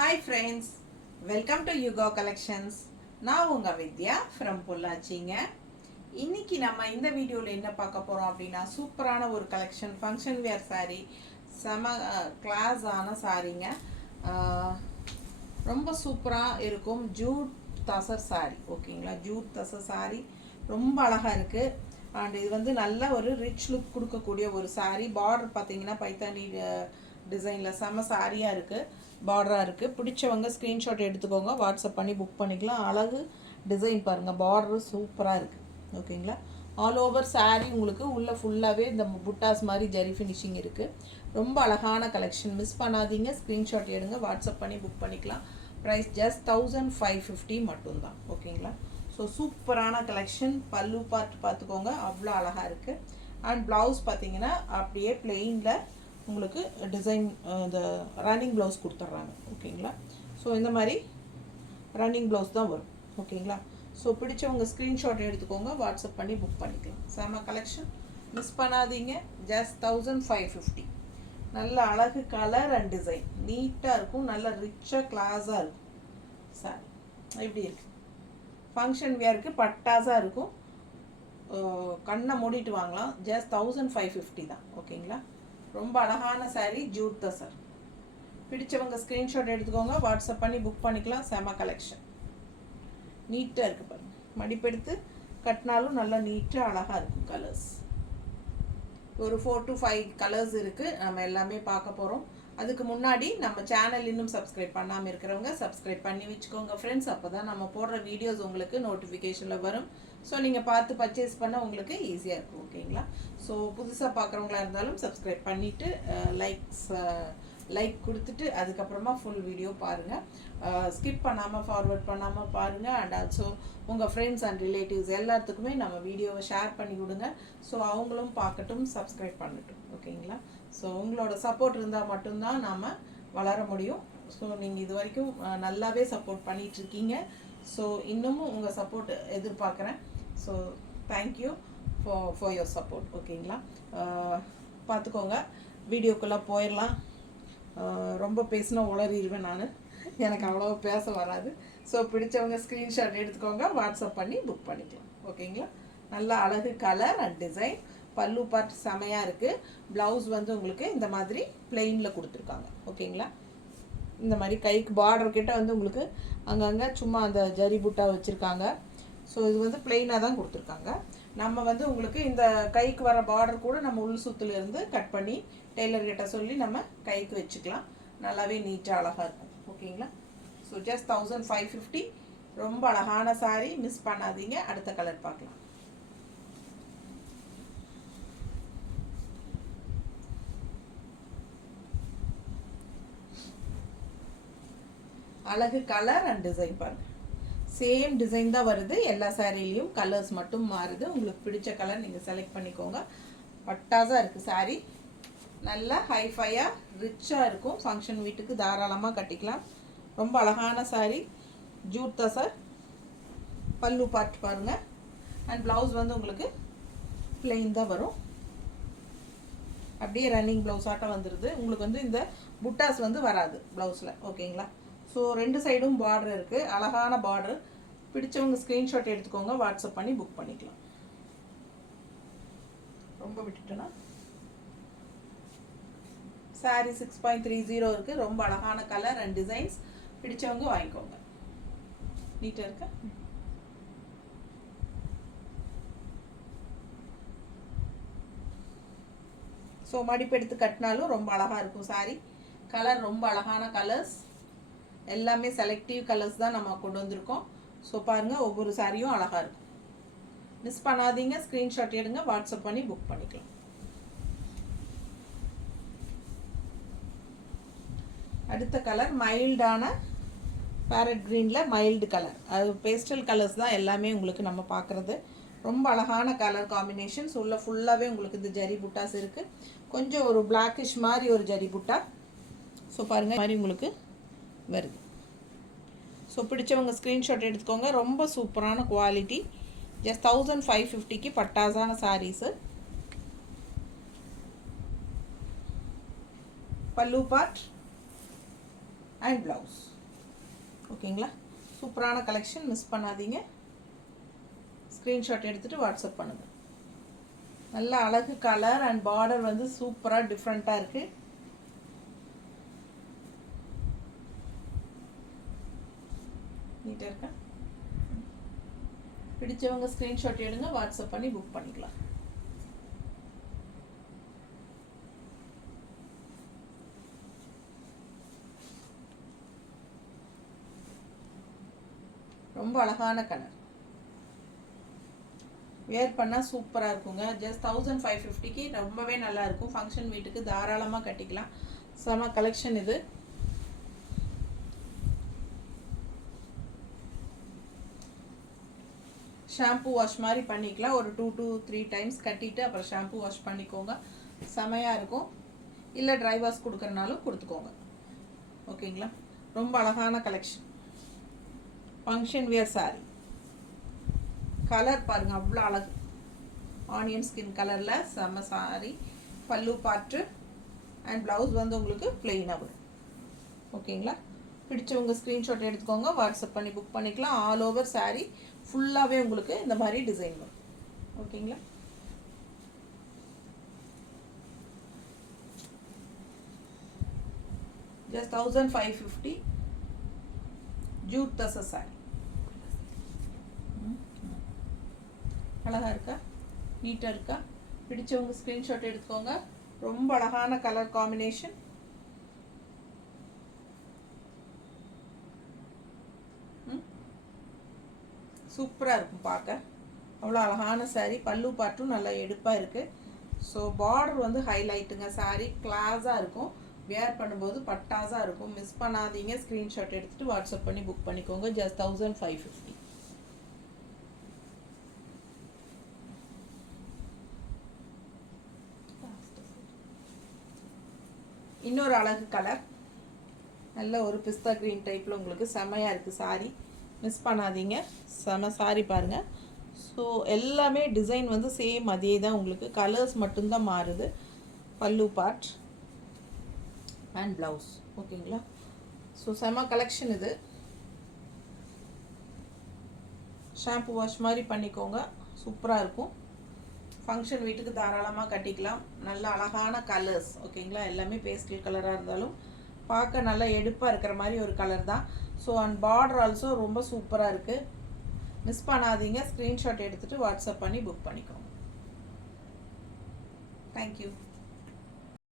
Hi friends, welcome to Yugo Collections. நான் உங்க வித்யா from பொள்ளாச்சிங்க. இன்னைக்கு நம்ம இந்த வீடியோல என்ன பார்க்க போறோம் அப்படின்னா சூப்பரான ஒரு கலெக்ஷன் ஃபங்க்ஷன் வேர் saree செம கிளாஸ் ஆன சாரீங்க. ரொம்ப சூப்பரா இருக்கும் ஜூட் தசர் saree. ஓகேங்களா? ஜூட் தசர் saree ரொம்ப அழகா இருக்கு. அண்ட் இது வந்து நல்ல ஒரு ரிச் லுக் கொடுக்கக்கூடிய ஒரு saree. பார்டர் பார்த்தீங்கன்னா பைத்தானி டிசைனில் செம சாரியாக இருக்குது, பார்டராக இருக்குது. பிடிச்சவங்க ஸ்க்ரீன்ஷாட் எடுத்துக்கோங்க, வாட்ஸ்அப் பண்ணி புக் பண்ணிக்கலாம். அழகு டிசைன் பாருங்கள், பார்டரு சூப்பராக இருக்குது. ஓகேங்களா? ஆல் ஓவர் saree உங்களுக்கு உள்ளே ஃபுல்லாகவே இந்த புட்டாஸ் மாதிரி ஜரி ஃபினிஷிங் இருக்குது. ரொம்ப அழகான கலெக்ஷன், மிஸ் பண்ணாதீங்க. ஸ்க்ரீன்ஷாட் எடுங்க, வாட்ஸ்அப் பண்ணி புக் பண்ணிக்கலாம். ப்ரைஸ் ஜஸ்ட் 1550 மட்டும்தான். ஓகேங்களா? ஸோ சூப்பரான கலெக்ஷன். பல்லு பார்த்துக்கோங்க, அவ்வளோ அழகாக இருக்குது. அண்ட் ப்ளவுஸ் பார்த்தீங்கன்னா அப்படியே பிளெயினில் உங்களுக்கு டிசைன் இந்த ரன்னிங் ப்ளவுஸ் கொடுத்துட்றாங்க. ஓகேங்களா? ஸோ இந்த மாதிரி ரன்னிங் ப்ளவுஸ் தான் வரும். ஓகேங்களா? ஸோ பிடிச்சவங்க ஸ்க்ரீன்ஷாட் எடுத்துக்கோங்க, வாட்ஸ்அப் பண்ணி புக் பண்ணிக்கலாம். செம கலெக்ஷன், மிஸ் பண்ணாதீங்க. ஜஸ்ட் 1550. நல்ல அழகு கலர் அண்ட் டிசைன், நீட்டாக இருக்கும், நல்ல ரிச்சாக கிளாஸாக இருக்கும். சாரி எப்படி இருக்கு? ஃபங்க்ஷன் வேருக்கு பட்டாஸாக இருக்கும். கண்ணை மூடிட்டு வாங்கலாம். ஜஸ்ட் 1550 தான். ஓகேங்களா? ரொம்ப அழகான saree, ஜூட் தசர். பிடிச்சவங்க ஸ்க்ரீன்ஷாட் எடுத்துக்கோங்க, வாட்ஸ்அப் பண்ணி புக் பண்ணிக்கலாம். செம கலெக்ஷன், நீட்டாக இருக்குது பாருங்க. மடிப்பெடுத்து கட்டினாலும் நல்லா நீட்டாக அழகாக இருக்கும். கலர்ஸ் ஒரு 4 to 5 கலர்ஸ் இருக்குது. நம்ம எல்லாமே பார்க்க போகிறோம். அதுக்கு முன்னாடி நம்ம சேனல் இன்னும் சப்ஸ்கிரைப் பண்ணாமல் இருக்கிறவங்க சப்ஸ்கிரைப் பண்ணி வச்சுக்கோங்க ஃப்ரெண்ட்ஸ். அப்போ தான் நம்ம போடுற வீடியோஸ் உங்களுக்கு நோட்டிஃபிகேஷனில் வரும். ஸோ நீங்கள் பார்த்து பர்ச்சேஸ் பண்ண உங்களுக்கு ஈஸியாக இருக்கும். ஓகேங்களா? ஸோ புதுசாக பார்க்குறவங்களா இருந்தாலும் சப்ஸ்கிரைப் பண்ணிவிட்டு லைக் கொடுத்துட்டு அதுக்கப்புறமா ஃபுல் வீடியோ பாருங்கள். ஸ்கிப் பண்ணாமல் ஃபார்வர்ட் பண்ணாமல் பாருங்கள். அண்ட் ஆல்சோ உங்கள் ஃப்ரெண்ட்ஸ் அண்ட் ரிலேட்டிவ்ஸ் எல்லாத்துக்குமே நம்ம வீடியோவை ஷேர் பண்ணி கொடுங்க. ஸோ அவங்களும் பார்க்கட்டும், சப்ஸ்கிரைப் பண்ணட்டும். ஓகேங்களா? ஸோ உங்களோட சப்போர்ட் இருந்தால் மட்டும்தான் நாம் வளர முடியும். ஸோ நீங்கள் இது வரைக்கும் நல்லாவே சப்போர்ட் பண்ணிகிட்ருக்கீங்க. ஸோ இன்னமும் உங்கள் சப்போர்ட் எதிர்பார்க்குறேன். So thank you for your support. ஓகேங்களா? பார்த்துக்கோங்க, வீடியோக்குள்ளே போயிடலாம். ரொம்ப பேசினா உளறிடுவேன் நான், எனக்கு அவ்வளோ பேச வராது. ஸோ பிடிச்சவங்க ஸ்க்ரீன்ஷாட் எடுத்துக்கோங்க, வாட்ஸ்அப் பண்ணி புக் பண்ணிக்கலாம். ஓகேங்களா? நல்ல அழகு கலர் அண்ட் டிசைன். பல்லு பார்ட் செமையாக இருக்குது. ப்ளவுஸ் வந்து உங்களுக்கு இந்த மாதிரி பிளெயினில் கொடுத்துருக்காங்க. ஓகேங்களா? இந்த மாதிரி கைக்கு பார்டர் கிட்ட வந்து உங்களுக்கு அங்கங்கே சும்மா அந்த ஜரி புட்டா வச்சுருக்காங்க. ஸோ இது வந்து பிளெயினாக தான் கொடுத்துருக்காங்க. நம்ம வந்து உங்களுக்கு இந்த கைக்கு வர பார்டர் கூட நம்ம உள் சுற்றுலேருந்து கட் பண்ணி டெய்லர்கிட்ட சொல்லி நம்ம கைக்கு வச்சுக்கலாம். நல்லாவே நீட்டாக அழகாக இருக்கும். ஓகேங்களா? So just 1550. ரொம்ப அழகான saree, மிஸ் பண்ணாதீங்க. அடுத்த கலர் பார்க்கலாம். அழகு கலர் அண்ட் டிசைன் பாருங்க. சேம் டிசைன் தான் வருது எல்லா சாரிலையும், கலர்ஸ் மட்டும் மாறுது. உங்களுக்கு பிடிச்ச கலர் நீங்கள் செலக்ட் பண்ணிக்கோங்க. பட்டாஸாக இருக்குது saree. நல்லா ஹைஃபையாக ரிச்சாக இருக்கும். ஃபங்க்ஷன் வீட்டுக்கு தாராளமாக கட்டிக்கலாம். ரொம்ப அழகான saree, ஜூட் தசர். பல்லு பார்ட் பாருங்கள். அண்ட் ப்ளவுஸ் வந்து உங்களுக்கு பிளெயின் தான் வரும். அப்படியே ரன்னிங் ப்ளவுஸ் ஆட்டம் வந்துடுது. உங்களுக்கு வந்து இந்த புட்டாஸ் வந்து வராது ப்ளவுஸில். ஓகேங்களா? ஸோ 2 சைடும் பார்டர் இருக்குது, அழகான பார்டர். பிடிச்சவங்க ஸ்க்ரீன்ஷாட் எடுத்துக்கோங்க, வாட்ஸ்அப் பண்ணி புக் பண்ணிக்கலாம். ரொம்ப விட்டுட்டேன்னா saree 6.30 இருக்குது. ரொம்ப அழகான கலர் அண்ட் டிசைன்ஸ். பிடிச்சவங்க வாங்கிக்கோங்க. நீட்டாக இருக்கு. ஸோ மடிப்பெடுத்து கட்டினாலும் ரொம்ப அழகாக இருக்கும் saree. கலர் ரொம்ப அழகான கலர்ஸ், எல்லாமே செலக்டிவ் கலர்ஸ் தான் நம்ம கொண்டு வந்திருக்கோம். ஸோ பாருங்கள், ஒவ்வொரு சாரியும் அழகாக இருக்கும். மிஸ் பண்ணாதீங்க, ஸ்க்ரீன்ஷாட் எடுங்க, வாட்ஸ்அப் பண்ணி புக் பண்ணிக்கலாம். அடுத்த கலர் மைல்டான பேரட் க்ரீனில் மைல்டு கலர். அது பேஸ்டல் கலர்ஸ் தான் எல்லாமே உங்களுக்கு நம்ம பார்க்குறது. ரொம்ப அழகான கலர் காம்பினேஷன்ஸ். உள்ள ஃபுல்லாகவே உங்களுக்கு இந்த ஜரி புட்டாஸ் இருக்குது. கொஞ்சம் ஒரு பிளாக்கிஷ் மாதிரி ஒரு ஜரி புட்டா. ஸோ பாருங்கள், மாதிரி உங்களுக்கு வருது. ஸோ பிடிச்சவங்க ஸ்க்ரீன்ஷாட் எடுத்துக்கோங்க. ரொம்ப சூப்பரான குவாலிட்டி. ஜஸ்ட் 1550க்கு பட்டாஸான சாரீஸு. பல்லு பார்ட் அண்ட் ப்ளவுஸ். ஓகேங்களா, சூப்பரான கலெக்ஷன், மிஸ் பண்ணாதீங்க. ஸ்க்ரீன்ஷாட் எடுத்துகிட்டு வாட்ஸ்அப் பண்ணுங்கள். நல்ல அழகு கலர் அண்ட் பார்டர் வந்து சூப்பராக டிஃப்ரெண்ட்டாக இருக்குது. நீட்டாக இருக்கா? பிடிச்சவங்க ஸ்க்ரீன்ஷாட் எடுங்க, வாட்ஸ்அப் பண்ணி புக் பண்ணிக்கலாம். ரொம்ப அழகான கலர், வேர் பண்ணால் சூப்பராக இருக்குங்க. ஜஸ்ட் 1550க்கு ரொம்பவே நல்லா இருக்கும். ஃபங்க்ஷன் வீட்டுக்கு தாராளமாக கட்டிக்கலாம். செம கலெக்ஷன் இது. ஷாம்பு வாஷ் மாதிரி பண்ணிக்கலாம். ஒரு 2 to 3 டைம்ஸ் கட்டிட்டு அப்புறம் ஷாம்பு வாஷ் பண்ணிக்கோங்க, செமையாக இருக்கும். இல்லை ட்ரை வாஷ் கொடுக்குறனாலும் கொடுத்துக்கோங்க. ஓகேங்களா, ரொம்ப அழகான collection. Function wear sorry, colour பாருங்க அவ்வளோ அழகு, ஆனியன் ஸ்கின் கலரில் செம்ம சாரி. பல்லு பார்ட்டு அண்ட் ப்ளவுஸ் வந்து உங்களுக்கு பிளெயினாக வரும். ஓகேங்களா, பிடிச்சவங்க ஸ்க்ரீன்ஷாட் எடுத்துக்கோங்க, வாட்ஸ்அப் பண்ணி புக் பண்ணிக்கலாம். ஆல் ஓவர் சாரி ஃபுல்லாகவே உங்களுக்கு இந்த மாதிரி டிசைன் வரும். ஓகேங்களா, ஜஸ்ட் 1550 ஜூட் தசை சாரி. அழகாக இருக்கா, நீட்டாக இருக்கா? பிடிச்சவங்க ஸ்க்ரீன்ஷாட் எடுத்துக்கோங்க. ரொம்ப அழகான கலர் காம்பினேஷன். சூப்பராக இருக்கும் பார்க்க, அவ்வளோ அழகான சாரீ. பல்லு பாட்டும் நல்லா எடுப்பாக இருக்குது. ஸோ பார்டர் வந்து ஹைலைட்டுங்க. சாரீ கிளாஸாக இருக்கும், வேர் பண்ணும்போது பட்டாஸாக இருக்கும். மிஸ் பண்ணாதீங்க, ஸ்க்ரீன்ஷாட் எடுத்துகிட்டு வாட்ஸ்அப் பண்ணி புக் பண்ணிக்கோங்க. ஜஸ்ட் 1550. இன்னொரு அழகு கலர், நல்ல ஒரு பிஸ்தா க்ரீன் டைப்பில் உங்களுக்கு செமையாக இருக்குது சாரீ. மிஸ் பண்ணாதீங்க, செம சாரீ பாருங்கள். ஸோ எல்லாமே டிசைன் வந்து சேம் அதே தான், உங்களுக்கு கலர்ஸ் மட்டும்தான் மாறுது. பல்லு பார்ட் அண்ட் ப்ளவுஸ். ஓகேங்களா, ஸோ செம கலெக்ஷன் இது. ஷாம்பு வாஷ் மாதிரி பண்ணிக்கோங்க, சூப்பராக இருக்கும். ஃபங்க்ஷன் வீட்டுக்கு தாராளமாக கட்டிக்கலாம். நல்ல அழகான கலர்ஸ். ஓகேங்களா, எல்லாமே பேஸ்டல் கலராக இருந்தாலும் பார்க்க நல்லா எடுப்பாக இருக்கிற மாதிரி ஒரு கலர் தான். ஸோ அண்ட் பார்டர் ஆல்சோ ரொம்ப சூப்பராக இருக்குது. மிஸ் பண்ணாதீங்க, ஸ்க்ரீன்ஷாட் எடுத்துகிட்டு வாட்ஸ்அப் பண்ணி புக் பண்ணிக்கோங்க. தேங்க்யூ.